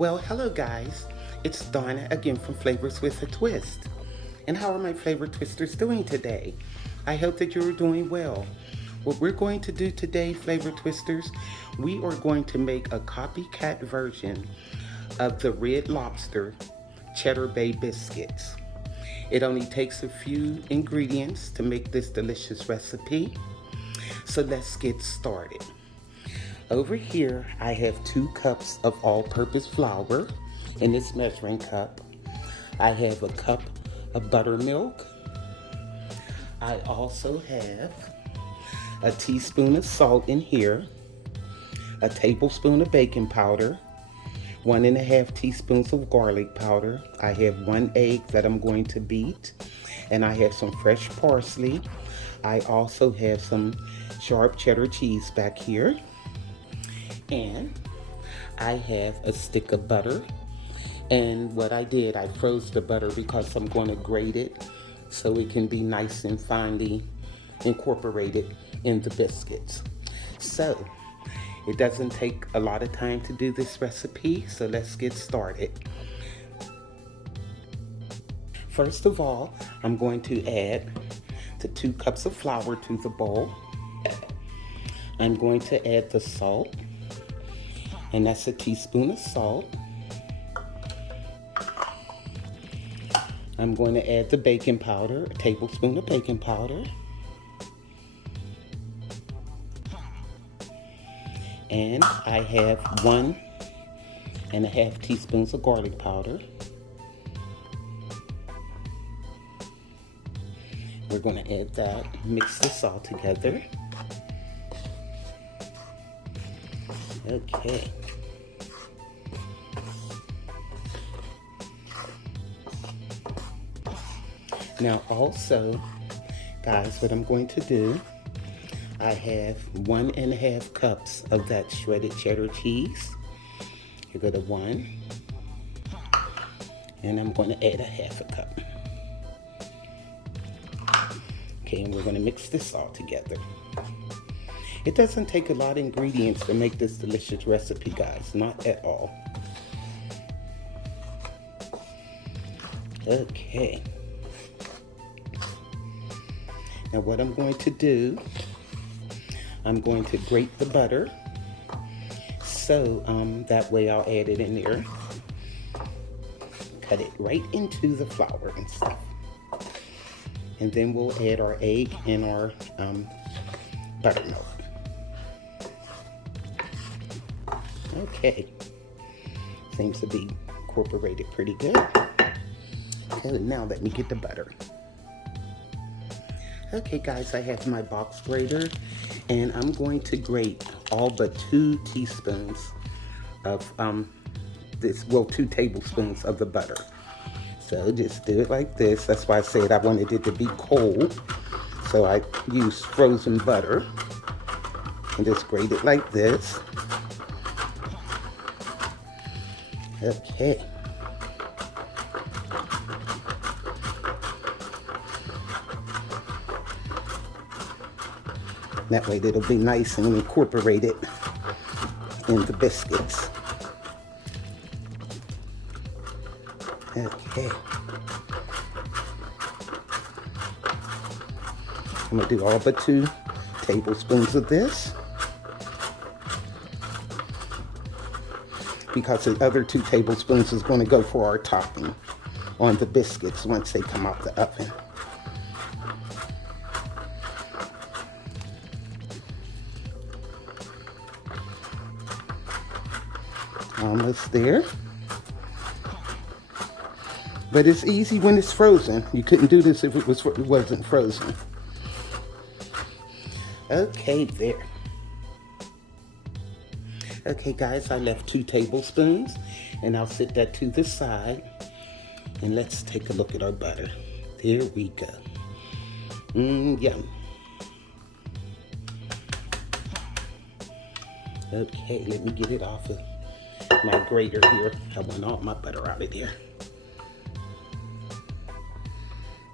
Well, hello guys. It's Donna again from Flavors with a Twist. And how are my flavor twisters doing today? I hope that you're doing well. What we're going to do today, flavor twisters, we are going to make a copycat version of the Red Lobster Cheddar Bay biscuits. It only takes a few ingredients to make this delicious recipe. So let's get started. Over here, I have 2 cups of all-purpose flour in this measuring cup. I have a cup of buttermilk. I also have a teaspoon of salt in here, a tablespoon of baking powder, 1.5 teaspoons of garlic powder. I have 1 egg that I'm going to beat, and I have some fresh parsley. I also have some sharp cheddar cheese back here. And I have a stick of butter, and what I did, I froze the butter because I'm going to grate it so it can be nice and finely incorporated in the biscuits. So it doesn't take a lot of time to do this recipe, so let's get started. First of all, I'm going to add the 2 cups of flour to the bowl. I'm going to add the salt, and that's a teaspoon of salt. I'm going to add the baking powder, a tablespoon of baking powder. And I have 1.5 teaspoons of garlic powder. We're going to add that, mix this all together. Okay. Now also, guys, what I'm going to do, I have 1.5 cups of that shredded cheddar cheese. You go to 1, and I'm going to add 1/2 cup. Okay, and we're going to mix this all together. It doesn't take a lot of ingredients to make this delicious recipe, guys, not at all. Okay. Now what I'm going to do, I'm going to grate the butter, so that way I'll add it in there. Cut it right into the flour and stuff. And then we'll add our egg and our buttermilk. Okay, seems to be incorporated pretty good. Okay, now let me get the butter. Okay guys, I have my box grater, and I'm going to grate all but 2 teaspoons of 2 tablespoons of the butter. So just do it like this. That's why I said I wanted it to be cold. So I used frozen butter, and just grate it like this. Okay. That way it'll be nice and incorporated in the biscuits. Okay. I'm gonna do all but 2 tablespoons of this, because the other 2 tablespoons is going to go for our topping on the biscuits once they come out the oven. Almost there. But it's easy when it's frozen. You couldn't do this if it wasn't frozen. Okay, there. Okay guys, I left 2 tablespoons, and I'll set that to the side, and let's take a look at our butter. There we go. Yum. Okay, let me get it off of my grater here. I want all my butter out of there.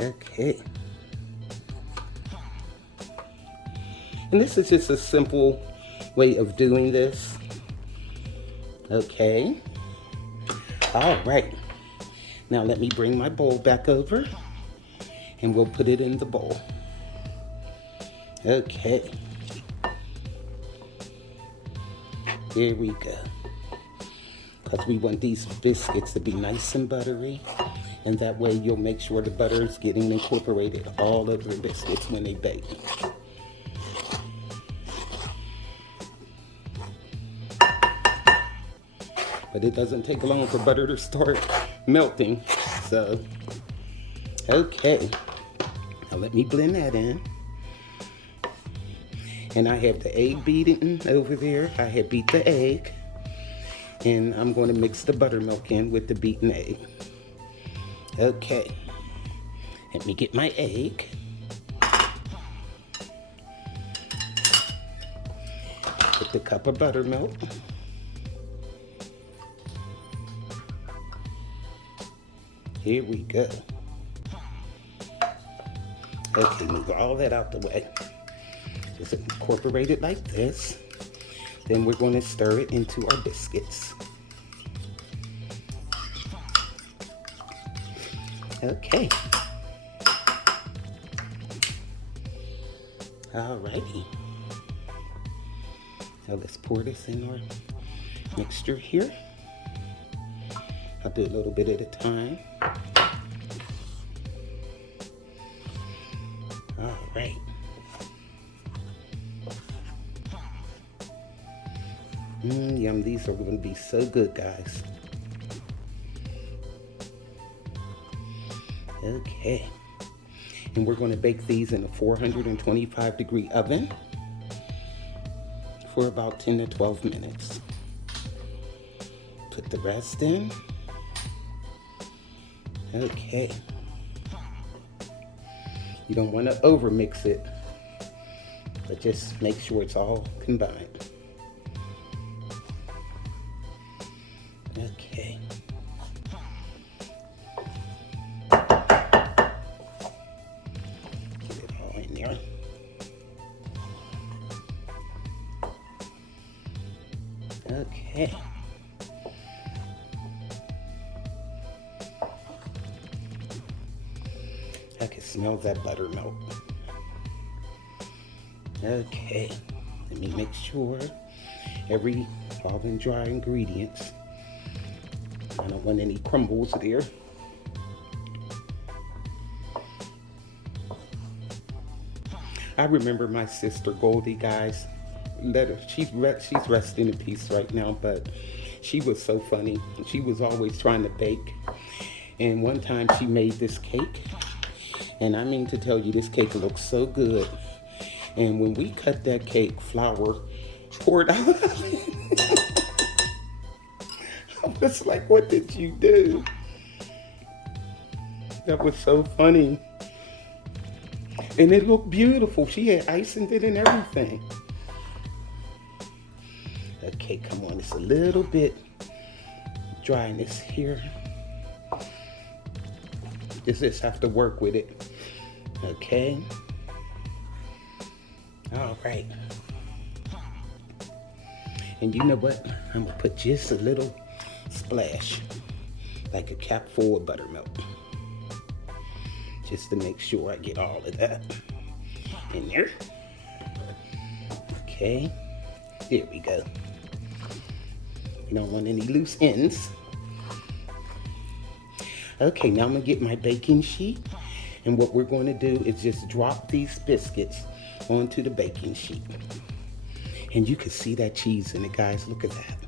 Okay. And this is just a simple way of doing this. Okay. All right. Now let me bring my bowl back over and we'll put it in the bowl. Okay. Here we go. Because we want these biscuits to be nice and buttery. And that way you'll make sure the butter is getting incorporated all over the biscuits when they bake. But it doesn't take long for butter to start melting. So, okay. Now let me blend that in. And I have the egg beaten over there. I have beat the egg. And I'm going to mix the buttermilk in with the beaten egg. Okay. Let me get my egg. With the cup of buttermilk. Here we go. Okay, move all that out the way. Just incorporate it like this. Then we're going to stir it into our biscuits. Okay. Alrighty. Now let's pour this in our mixture here. I'll do a little bit at a time. All right. Yum, these are going to be so good, guys. Okay. And we're going to bake these in a 425-degree oven for about 10 to 12 minutes. Put the rest in. Okay. You don't want to over mix it, but just make sure it's all combined. Okay. Get it all in there. Okay. I can smell that buttermilk. Okay, let me make sure all the dry ingredients. I don't want any crumbles there. I remember my sister Goldie, guys. She's resting in peace right now, but she was so funny. She was always trying to bake. And one time she made this cake. And I mean to tell you, this cake looks so good. And when we cut that cake, flour poured out of it. I was like, what did you do? That was so funny. And it looked beautiful. She had icing it and everything. Okay, come on. It's a little bit dryness here. Just have to work with it. Okay. All right. And you know what? I'm gonna put just a little splash, like a cap full of buttermilk, just to make sure I get all of that in there. Okay. There we go. You don't want any loose ends. Okay, now I'm gonna get my baking sheet, and what we're going to do is just drop these biscuits onto the baking sheet. And you can see that cheese in it, guys. Look at that.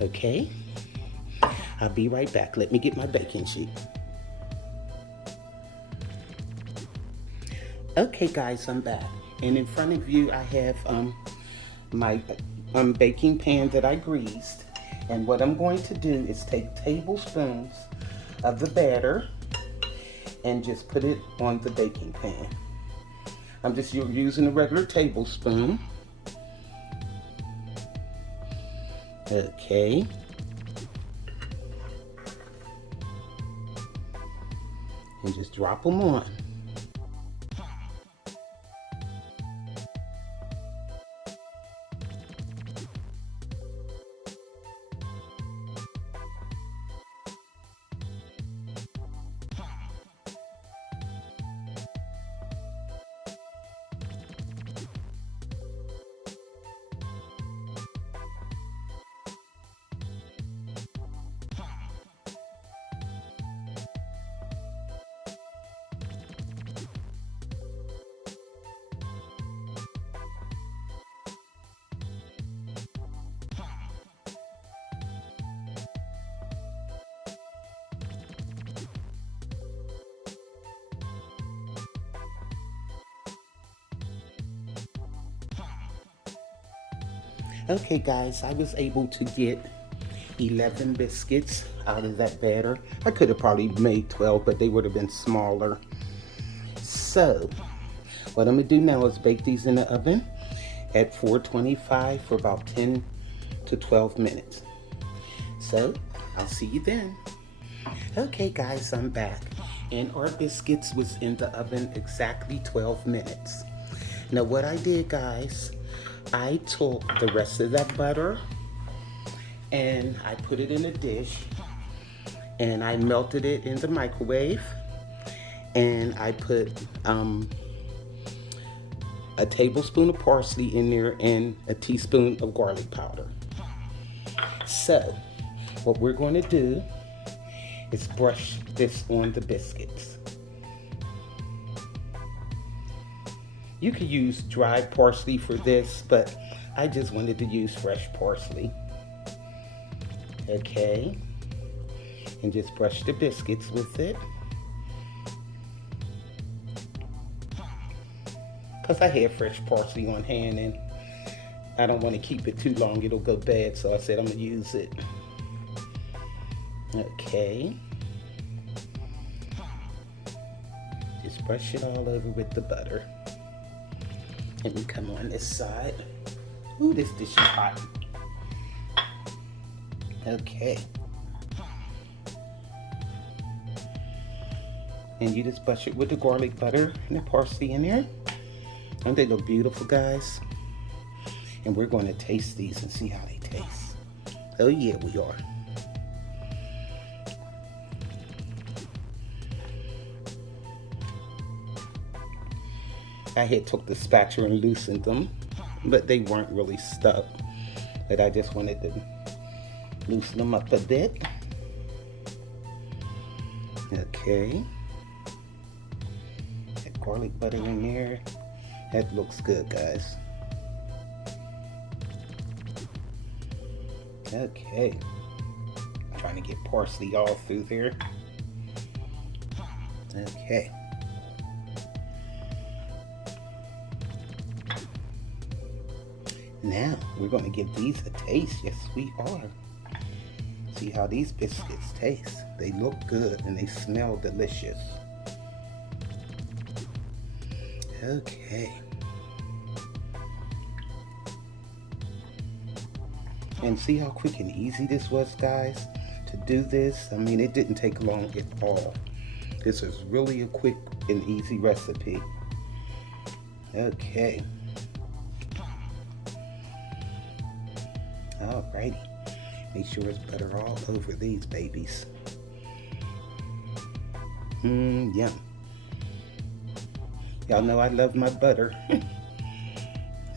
Okay, I'll be right back. Let me get my baking sheet. Okay, guys, I'm back. And in front of you, I have my baking pan that I greased. And what I'm going to do is take tablespoons of the batter and just put it on the baking pan. I'm just using a regular tablespoon. Okay. And just drop them on. Okay guys, I was able to get 11 biscuits out of that batter. I could have probably made 12, but they would have been smaller. So, what I'm gonna do now is bake these in the oven at 425 for about 10 to 12 minutes. So, I'll see you then. Okay guys, I'm back. And our biscuits was in the oven exactly 12 minutes. Now what I did guys, I took the rest of that butter and I put it in a dish and I melted it in the microwave and I put a tablespoon of parsley in there and a teaspoon of garlic powder. So what we're going to do is brush this on the biscuits. You could use dried parsley for this, but I just wanted to use fresh parsley. Okay, and just brush the biscuits with it. Because I had fresh parsley on hand and I don't want to keep it too long, it'll go bad, so I said I'm going to use it. Okay. Just brush it all over with the butter. Let me come on this side. Ooh, this dish is hot. Okay. And you just brush it with the garlic butter and the parsley in there. Don't they look beautiful, guys? And we're going to taste these and see how they taste. Oh yeah, we are. I had took the spatula and loosened them, but they weren't really stuck. But I just wanted to loosen them up a bit. Okay. That garlic butter in there. That looks good, guys. Okay. I'm trying to get parsley all through there. Okay. Now, we're going to give these a taste. Yes, we are. See how these biscuits taste. They look good and they smell delicious. Okay. And see how quick and easy this was, guys? To do this, I mean, it didn't take long at all. This is really a quick and easy recipe. Okay. Alrighty. Make sure it's butter all over these babies. Yum. Y'all know I love my butter.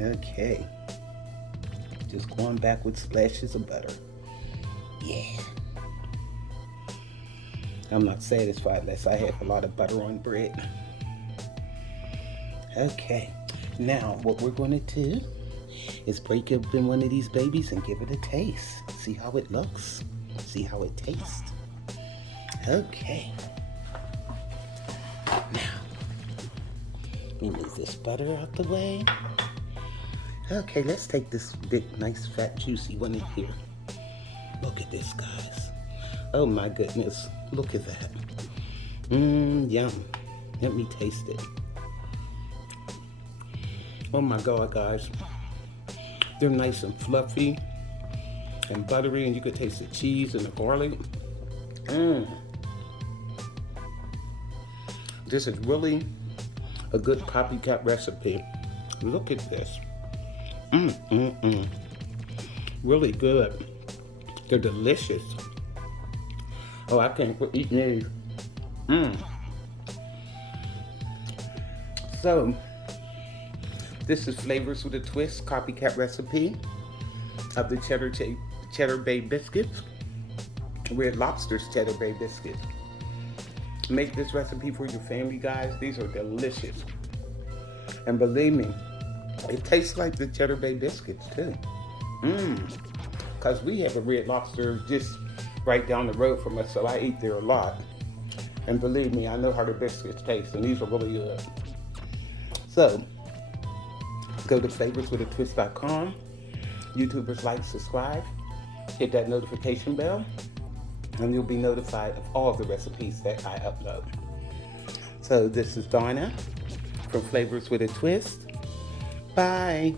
Okay. Just going back with splashes of butter. Yeah. I'm not satisfied unless I have a lot of butter on bread. Okay. Now, what we're going to do is break open one of these babies and give it a taste. See how it looks. See how it tastes. Okay. Now, let me move this butter out the way. Okay, let's take this big, nice, fat, juicy one in here. Look at this, guys. Oh my goodness. Look at that. Yum. Let me taste it. Oh my God, guys. They're nice and fluffy and buttery, and you can taste the cheese and the garlic. This is really a good copycat recipe. Look at this. Really good. They're delicious. Oh, I can't quit eating these. So, this is Flavors with a Twist copycat recipe of the Cheddar Bay Biscuits. Red Lobster's Cheddar Bay Biscuits. Make this recipe for your family, guys. These are delicious. And believe me, it tastes like the Cheddar Bay Biscuits too. Because we have a Red Lobster just right down the road from us, so I eat there a lot. And believe me, I know how the biscuits taste, and these are really good. So, go to flavorswithatwist.com YouTubers, like, subscribe, hit that notification bell, and you'll be notified of all the recipes that I upload. So this is Donna from Flavors with a Twist. Bye.